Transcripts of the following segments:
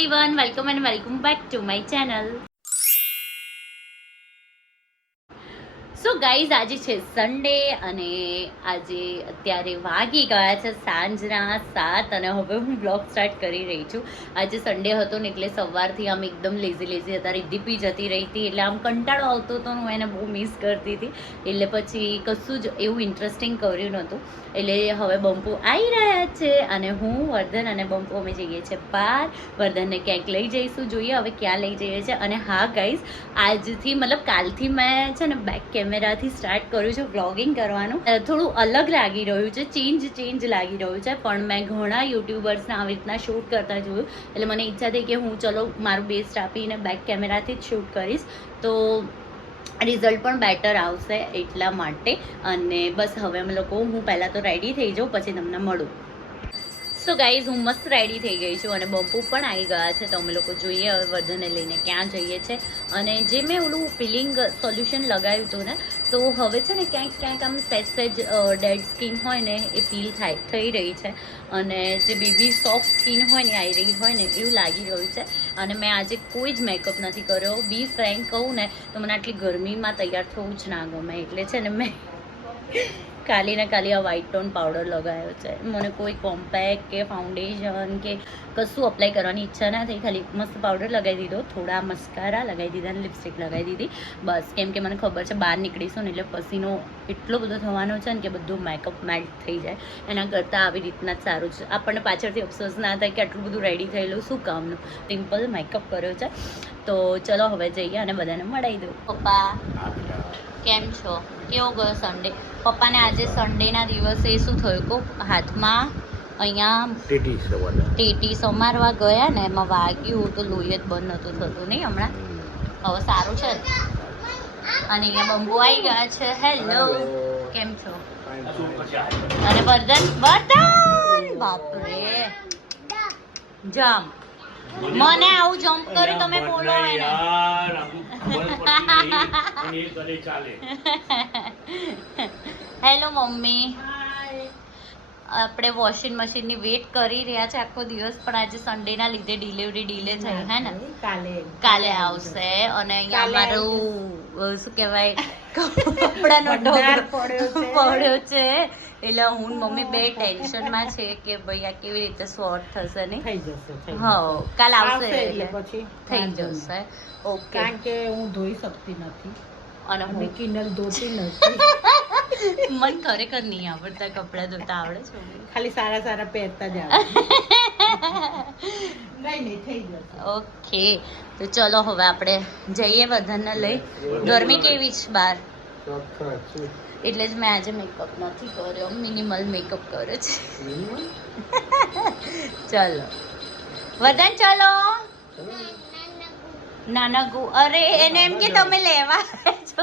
Everyone, welcome and welcome back to my channel. So guys આજે છે Sunday અને આજે અત્યારે વાગી ગયા છે સાંજના સાત અને હવે હું બ્લોગ સ્ટાર્ટ કરી રહી છું આજે સન્ડે હતો ને એટલે સવારથી આમ એકદમ લેઝી લેઝી હતા રિદ્ધિપી જતી રહી હતી એટલે આમ કંટાળો આવતો હતો હું એને બહુ મિસ કરતી હતી એટલે પછી કશું જ એવું ઇન્ટરેસ્ટિંગ કર્યું નહોતું એટલે હવે બંપુ આવી રહ્યા છે અને હું વર્ધન અને બંપુ અમે જઈએ છીએ બહાર વર્ધનને ક્યાંક લઈ જઈશું જોઈએ હવે ક્યાં લઈ જઈએ છીએ અને હા ગાઈઝ આજથી મતલબ કાલથી મેં છે ને બેક કેમેરા કેમેરાથી સ્ટાર્ટ કર્યું છે વ્લોગિંગ કરવાનું થોડું અલગ લાગી રહ્યું છે ચેન્જ ચેન્જ લાગી રહ્યું છે પણ મેં ઘણા યુટ્યુબર્સને આવી રીતના શૂટ કરતા જોયું એટલે મને ઈચ્છા થઈ કે હું ચલો મારું બેસ્ટ આપીને બેક કેમેરાથી જ શૂટ કરીશ તો રિઝલ્ટ પણ બેટર આવશે એટલા માટે અને બસ હવે અમે લોકો હું પહેલાં તો રેડી થઈ જાઉં પછી તમને મળું સો ગાઈઝ હું મસ્ત રેડી થઈ ગઈ છું અને બમ્પુ પણ આવી ગયા છે તો અમે લોકો જોઈએ હવે વર્ધનને લઈને ક્યાં જઈએ છે અને જે મેં ઓલું પિલિંગ સોલ્યુશન લગાવ્યું હતું ને તો હવે છે ને ક્યાંક ક્યાંક આમ સેજ સેજ ડેડ સ્કિન હોય ને એ પીલ થાય થઈ રહી છે અને જે બેબી સોફ્ટ સ્કિન હોય ને આવી રહી હોય ને એવું લાગી રહ્યું છે અને મેં આજે કોઈ જ મેકઅપ નથી કર્યો બી ફ્રેન્ક કહું ને તો મને આટલી ગરમીમાં તૈયાર થવું જ ના ગમે એટલે છે ને મેં ખાલી ને ખાલી આ વ્હાઇટ ટોન પાવડર લગાવ્યો છે મને કોઈ કોમ્પેક કે ફાઉન્ડેશન કે કશું અપ્લાય કરવાની ઈચ્છા ના થઈ ખાલી મસ્ત પાવડર લગાવી દીધો થોડા મસ્કારા લગાવી દીધા અને લિપસ્ટિક લગાવી દીધી બસ કેમ કે મને ખબર છે બહાર નીકળીશું ને એટલે પસીનો એટલો બધો થવાનો છે ને કે બધું મેકઅપ મેલ્ટ થઈ જાય એના કરતાં આવી રીતના જ સારું છે આપણને પાછળથી અફસોસ ના થાય કે આટલું બધું રેડી થયેલું શું કામનું ટિમ્પલ મેકઅપ કર્યો છે તો ચલો હવે જઈએ અને બધાને મળાવી દઉં પપ્પા કેમ છો કેવો ગયો સન્ડે પપ્પાને આજે સન્ડેના દિવસે શું થયું કો હાથમાં અહીંયા ટેટી સમારવા ગયા ને એમાં વાગ્યું તો લોહી જ બંધ નહોતું થતું નહીં હમણાં હવે સારું છે અને અહીંયા બંબુ આવી ગયા છે હેલો કેમ છો અને વર્ધન વર્ધન બાપરે જામ મને આવું જમ્પ કર્યું તમે બોલો એને હેલો મમ્મી આપણે વોશિંગ મશીનની વેટ કરી રહ્યા છે આખો દિવસ પણ આજે સન્ડેના લીધે ડિલિવરી ડીલે થઈ હે ને કાલે કાલે આવશે અને અહીંયા અમારું શું કહેવાય કપડાનો ઢોર પડ્યો છે એટલે હું મમ્મી બે ટેન્શનમાં છે કે ભાઈ આ કેવી રીતે સોર્ટ થશે ને થઈ જશે હા કાલ આવશે એટલે પછી થઈ જશે ઓકે કારણ કે હું ધોઈ શકતી નથી અને હું કિનલ ધોતી નથી મન ખરેખર નહીં આવડતા કપડાં ધોતા આવડે છે ખાલી સારા સારા પહેરતા જ આવડે ઓકે તો ચલો હવે આપણે જઈએ ને લઈ ગરમી કેવી છે બહાર એટલે જ મેં આજે મેકઅપ નથી કર્યો મિનિમલ મેકઅપ કર્યો છે ચલો વદન ચલો નાના ગુ અરે એને એમ કે તમે લેવા છો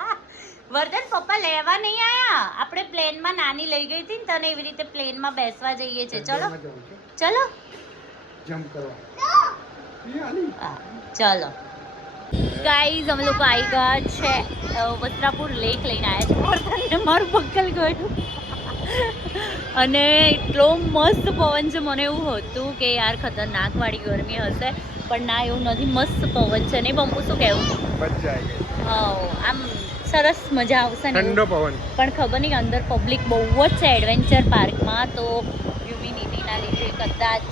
વર્ધન પપ્પા લેવા નહીં આયા આપણે પ્લેનમાં નાની લઈ ગઈ હતી ને તને એવી રીતે પ્લેનમાં બેસવા જઈએ છીએ ચલો ચલો જમ્પ કરો ચલો ગાઈઝ અમે લોકો આવી ગયા છે વસ્ત્રાપુર લેક લઈને આવ્યા છે મારું બક્કલ ગયું અને એટલો મસ્ત પવન છે મને એવું હતું કે યાર ખતરનાકવાળી ગરમી હશે પણ ના એવું નથી મસ્ત પવન છે ને પંપુ શું કહેવું હા આમ સરસ મજા આવશે ને ઠંડો પવન પણ ખબર નહીં અંદર પબ્લિક બહુ જ છે એડવેન્ચર પાર્કમાં તો હ્યુમિનિટીના લીધે કદાચ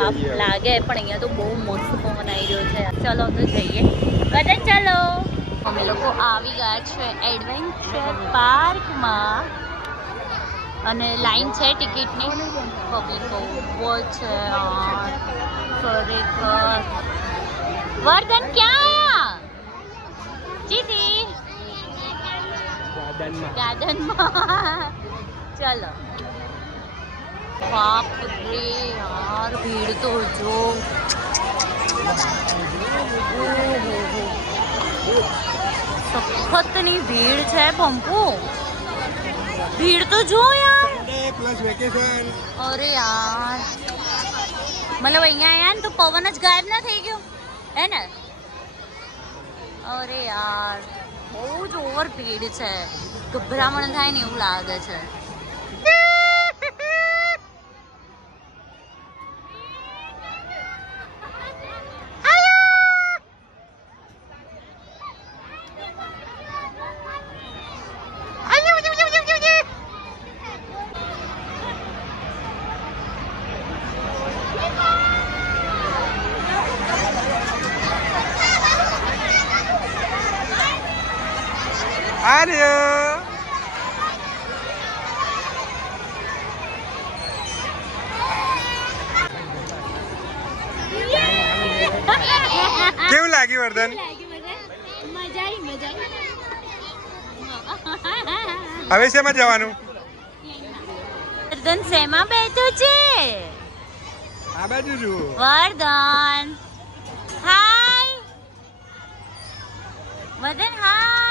પાપ લાગે પણ અહીંયા તો બહુ મસ્ત પવન આવી રહ્યો છે ચલો તો જઈએ બટન ચાલો અમે લોકો આવી ગયા છે એડવેન્ચર પાર્કમાં અને લાઈન છે ટિકિટની પબ્લિકો બહુ છે ખરેખર વર્ધન ક્યાં જીતી ગાર્ડનમાં ચલો બાપ રે યાર ભીડ તો જો સખત ની ભીડ છે પંપુ ભીડ તો જો યાર અરે યાર મતલબ અહીંયા આયા ને તો પવન જ ગાયબ ના થઈ ગયો હે ને અરે યાર બહુ જ ઓવર ભીડ છે ગભરામણ થાય ને એવું લાગે છે Alo. કેવું લાગ્યું વર્ધન હવે શેમાં જવાનું વર્ધન શેમાં બેઠો છે આ બાજુ જુઓ વર્ધન હાય વર્ધન હાય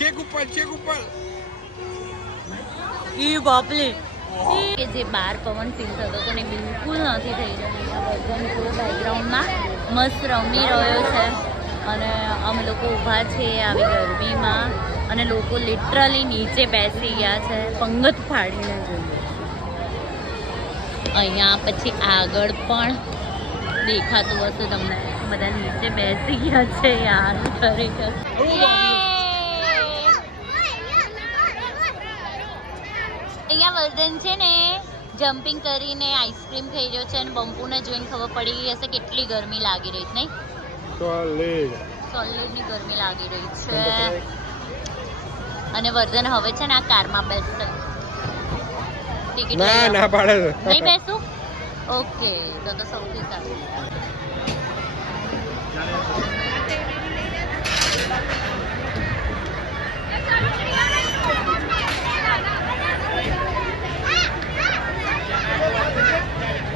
છેક ઉપર છેક ઉપર ઈ બાપલી કે જે બાર પવન ફીલ થતો હતો ને બિલકુલ નથી થઈ રહ્યો પૂરો બેકગ્રાઉન્ડમાં મસ્ત રમી રહ્યો છે અને અમે લોકો ઊભા છે આવી ગરમીમાં અને લોકો લિટરલી નીચે બેસી ગયા છે પંગત ફાડીને જોઈએ અહીંયા પછી આગળ પણ દેખાતું હશે તમને બધા નીચે બેસી ગયા છે યાર ખરેખર હર્ષવર્ધન છે ને જમ્પિંગ કરીને આઈસ્ક્રીમ ખાઈ રહ્યો છે અને બંપુને જોઈને ખબર પડી ગઈ હશે કેટલી ગરમી લાગી રહી છે નહીં સોલિડ સોલિડની ગરમી લાગી રહી છે અને વર્ધન હવે છે ને આ કારમાં બેસશે ના ના પાડે નહીં બેસું ઓકે તો તો સૌથી સારું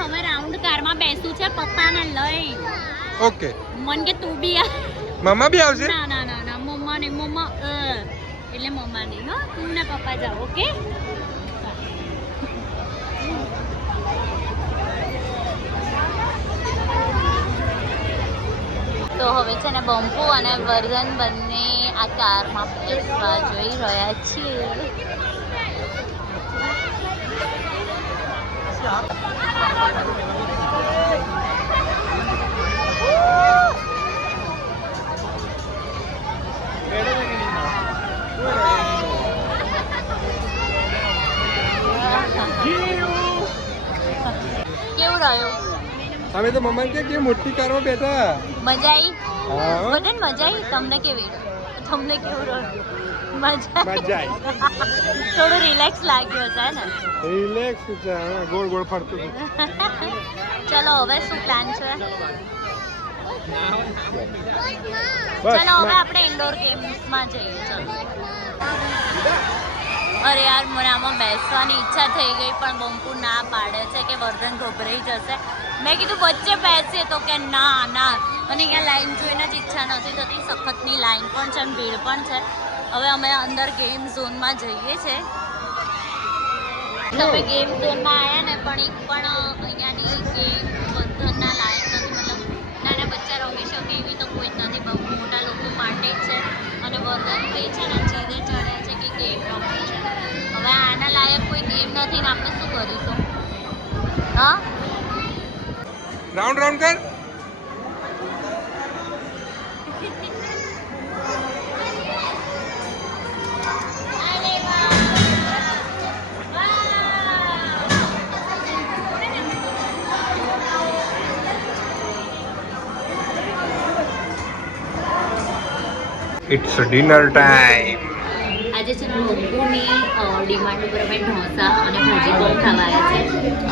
હવે રાઉન્ડ કારમાં બેસું છે પપ્પાને લઈ ઓકે મન કે તું બી આ મમ્મા બી આવશે ના ના ના ના મમ્મા ને મમ્મા એટલે મમ્મા ને હો તું ને પપ્પા જાઓ ઓકે તો હવે છે ને બંપુ અને વર્ધન બંને આ કારમાં બેસવા જોઈ રહ્યા છીએ કેવું રહ્યું તમે તો મમ્મા કે કે મોટી કારમાં બેઠા મજા આવી બધાને મજા આવી તમને કેવી તમને કેવું રહ્યું મજા થોડું રિલેક્સ લાગ્યો છે ને રિલેક્સ હવે શું પ્લાન છે ચલો હવે આપણે ઇન્ડોર ગેમ્સમાં જઈએ ચલો અરે યાર મને આમાં બેસવાની ઈચ્છા થઈ ગઈ પણ બંપુ ના પાડે છે કે વર્ધન ગભરાઈ જશે મેં કીધું વચ્ચે બેસીએ તો કે ના ના અને અહીંયા લાઈન જોઈને જ ઈચ્છા નથી થતી સખતની લાઈન પણ છે અને ભીડ પણ છે હવે અમે અંદર ગેમ ઝોનમાં જઈએ છે તમે ગેમ ઝોનમાં આવ્યા ને પણ એક પણ અહીંયાની ગેમ બંધનના લાયક નથી મતલબ નાના બચ્ચા રમી શકે એવી તો કોઈ જ નથી બહુ મોટા લોકો માટે જ છે અને વર્ધન એ છે ને જીદે ચડ્યા છે કે ગેમ રમી છે હવે આના લાયક કોઈ ગેમ નથી ને આપણે શું કરીશું હા રાઉન્ડ રાઉન્ડ કર ઇટ્સ ડિનર ટાઈમ આજે છે ને લોકોની ડિમાન્ડ ઉપર અમે ઢોસા અને ભાજી બહુ ખાવા છે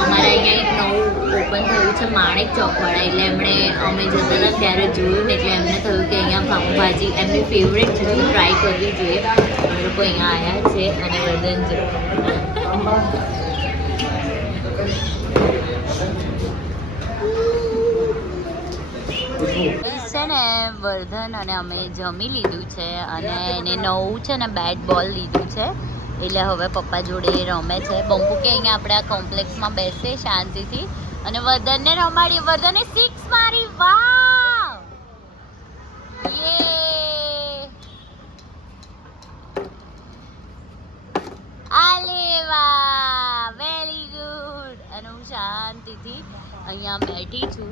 અમારે અહીંયા એક નવું ઓપન થયું છે માણેક ચોકવાળા એટલે એમણે અમે જતા હતા ત્યારે જોયું ને એટલે એમને થયું કે અહીંયા પાઉંભાજી એમની ફેવરેટ છે ટ્રાય કરવી જોઈએ અમે લોકો અહીંયા આવ્યા છે અને વજન જો ને વર્ધન અને અમે જમી લીધું છે અને એને નવું છે ને બેટ બોલ લીધું છે એટલે હવે પપ્પા જોડે રમે છે બંકુ કે અહીંયા આપણે આ કોમ્પ્લેક્સમાં બેસે શાંતિથી અને વર્ધનને રમાડીએ વર્ધને સિક્સ મારી વાવ યે આલેવા વેરી ગુડ અને હું શાંતિથી અહીંયા બેઠી છું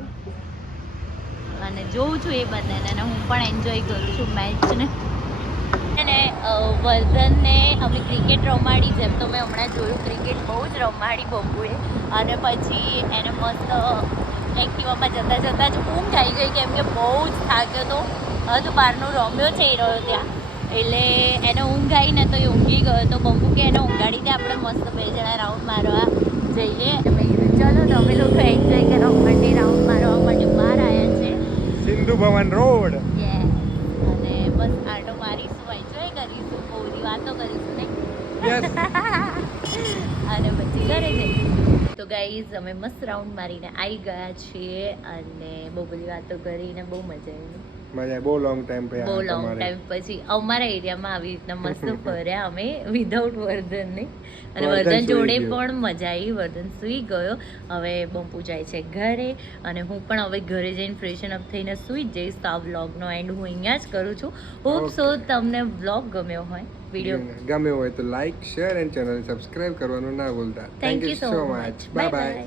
અને જોઉં છું એ બધાને અને હું પણ એન્જોય કરું છું મેચને અને વર્ધનને અમે ક્રિકેટ રમાડી જેમ તો મેં હમણાં જોયું ક્રિકેટ બહુ જ રમાડી બપોરે અને પછી એને મસ્ત એક્ટિવામાં જતાં જતાં જ ઊંઘ થઈ ગઈ કેમ કે બહુ જ થાક્યો હતો હજુ બહારનું રમ્યો છે એ રહ્યો ત્યાં એટલે એને ઊંઘ આવી ને તો એ ઊંઘી ગયો તો બંબુ કે એને ઊંઘાડી દે આપણે મસ્ત બે જણા રાઉન્ડ મારવા જઈએ ચલો તમે લોકો એન્જોય કરો બંને રાઉન્ડ મારવા ભવન રોડ અને બસ આટો મારીશું એન્જોય કરીશું કોરી વાતો કરીશું નહીં પછી ઘરે જઈશું તો ગાઈઝ અમે મસ્ત રાઉન્ડ મારીને આવી ગયા છીએ અને બહુ બધી વાતો કરીને બહુ મજા આવી મજા બહુ લોંગ ટાઈમ પછી બહુ લોંગ ટાઈમ પછી અમારા એરિયામાં આવી રીતના મસ્ત ફર્યા અમે વિધાઉટ વર્ધનને અને વર્ધન જોડે પણ મજા આવી વર્ધન સૂઈ ગયો હવે બમ્પુ જાય છે ઘરે અને હું પણ હવે ઘરે જઈને ફ્રેશન અપ થઈને સૂઈ જઈશ તો આ વ્લોગનો એન્ડ હું અહીંયા જ કરું છું હોપ સો તમને વ્લોગ ગમ્યો હોય વિડીયો ગમ્યો હોય તો like share and channel subscribe કરવાનું ના ભૂલતા thank you so much bye bye